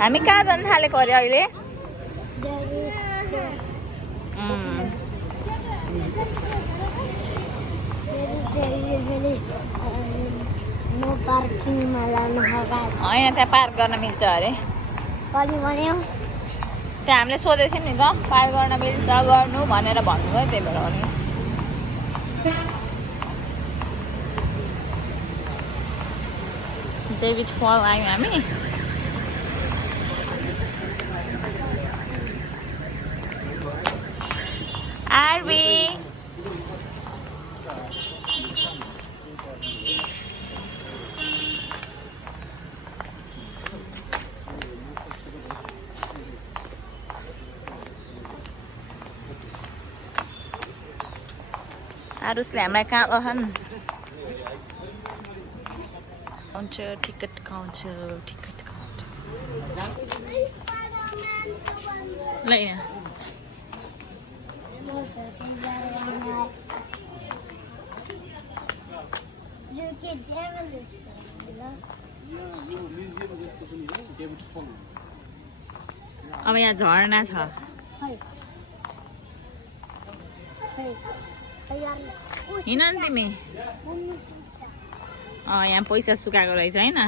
हामी कहाँ जान थालेको अरे अहिले? यहाँ त्यहाँ पार्क गर्न मिल्छ अरे। त्यहाँ हामीले सोधेको थियौँ नि त, पार्क गर्न मिल्छ गर्नु भनेर भन्नुभयो, त्यही भएर अनि डेभिड फल आयौँ हामी। आरबी आरुसले हामीलाई कहाँ लहन काउन्टर टिकट काउन्टर ल यहाँ अब यहाँ झरना छ। हिँड नि तिमी। यहाँ पैसा सुकाएको रहेछ होइन,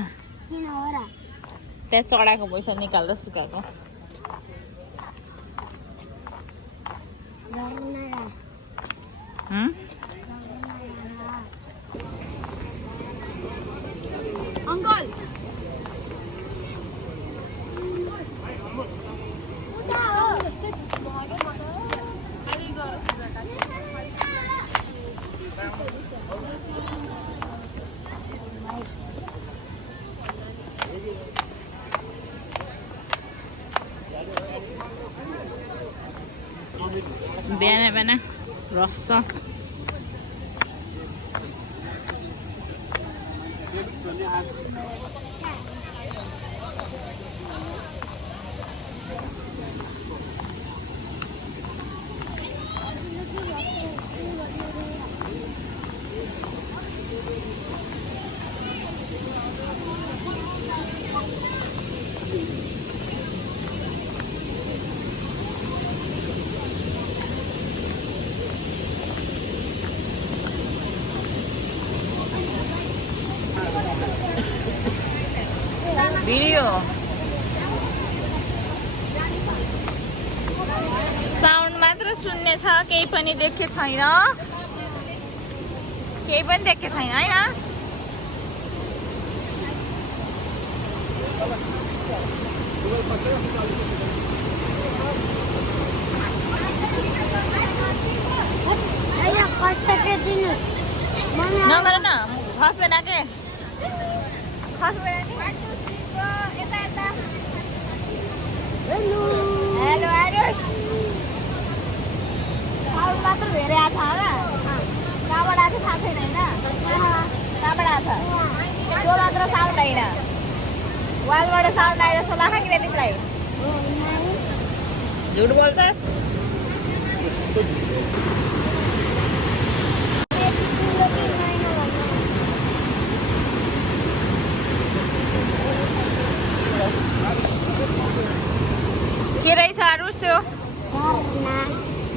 त्यहाँ चढाएको पैसा निकालेर सुकाएको। अङ्कल बिहान बिहान रस छ। भिडियो साउन्ड मात्र सुन्ने छ, केही पनि देखे छैन, केही पनि देखे छैन होइन। नगर न, खस्दैन के हेलो आरुष, साउन्ड मात्र धेरै आएको छ होला। कहाँबाट आएको थाहा छैन होइन, कहाँबाट आएको त्यो मात्र साउन्ड होइन, वालबाट साउन्ड आयो जस्तो लाग्छ कि तिमीलाई? झुट बोल्छस्। के रहेछ आरुष त्यो?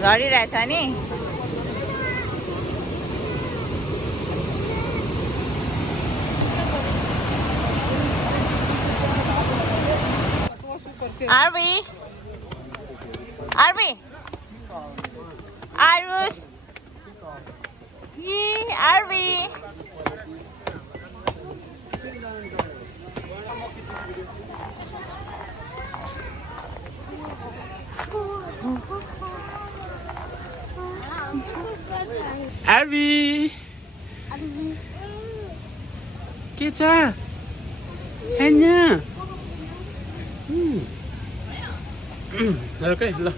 झरिरहेछ नि। आरबी आरबी आरुष आरबी आरबी के छ हैन? ल